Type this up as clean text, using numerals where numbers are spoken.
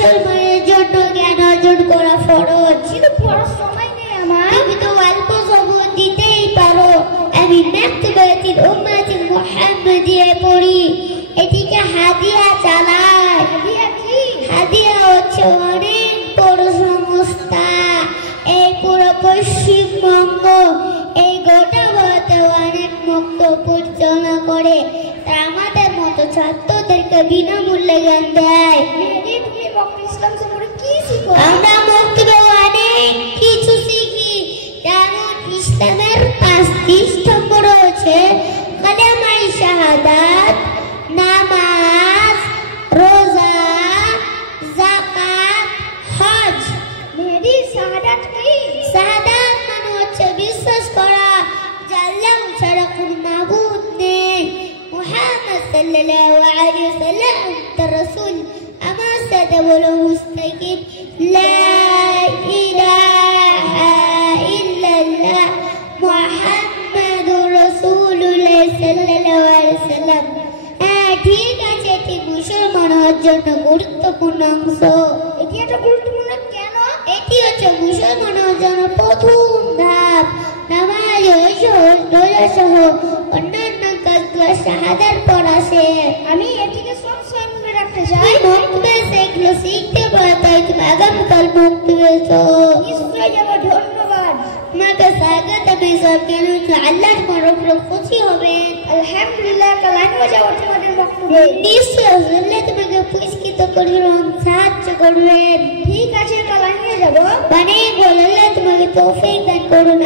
মুসলমানের জন্য জ্ঞান অর্জন করা ফরজ। কিন্তু পড়ার সময় নেই আমার। তুমি তো অল্প সময় দিতেই পারো। আমি মাকতুবাতুল উম্মাতুল মুহাম্মাদিয়ায় পড়ি, এটিকে হাদিয়া চালায়। হাদিয়া কি? হাদিয়া হচ্ছে অনেক বড় সংস্থা। এই পুরো পশ্চিমবঙ্গ, এই গোটা ভারতে অনেক মক্তব পরিচালনা করে। তারা আমাদের মতো ছাত্রদেরকে বিনামূল্যে জ্ঞান দেয়। ইসলাম সম্পর্কে কি শিখো? আমরা মক্তবে অনেক কিছু শিখি। যেমন ইসলামের 5টি স্তম্ভ রয়েছে: কালেমায়ে শাহাদাত, নামাজ, রোজা, যাকাত, হজ। মেহেদি শাহাদাত কি? শাহাদাত মানে হচ্ছে বিশ্বাস করা যে আল্লাহ ছাড়া কোনো মাবুদ নেই, মুহাম্মদ সাল্লাল্লাহু আলাইহি ওয়াসাল্লাম তার রাসূল। আমার সাথে বলো মুস্তাকিম, লা ইলাহা ইল্লাল্লাহ মুহাম্মাদুর রাসূলুল্লাহ সাল্লাল্লাহু আলাইহি ওয়াসাল্লাম। হ্যাঁ, ঠিক আছে, এটি মুসলমান হওয়ার জন্য গুরুত্বপূর্ণ অংশ। এটি একটা গুরুত্বপূর্ণ কেন? এটি হচ্ছে মুসলমান হওয়ার জন্য প্রথম ধাপ। নামাজ, রোজা সহ অন্যান্য কাজগুলো শাহাদার পর আসে। আমি এটিকে সবসময় মনে রাখতে চাই। মক্তবে সেগুলো শিখতে পারো, তাই তুমি আগামীকাল মক্তবে এসো। স্কুলে যাবো। ধন্যবাদ। তোমাকে স্বাগত। আমি সব কেন আল্লাহ তোমার উপরে খুশি হবেন। আলহামদুলিল্লাহ। কাল আমিও যাবো তোমাদের মক্তবে। নিশ্চয় আল্লাহ তোমাকে পুরস্কৃত করবেন এবং সাহায্য করবেন। ঠিক আছে, কাল আমিও যাবো। মানে আল্লাহ তোমাকে তৌফিক দান করুন।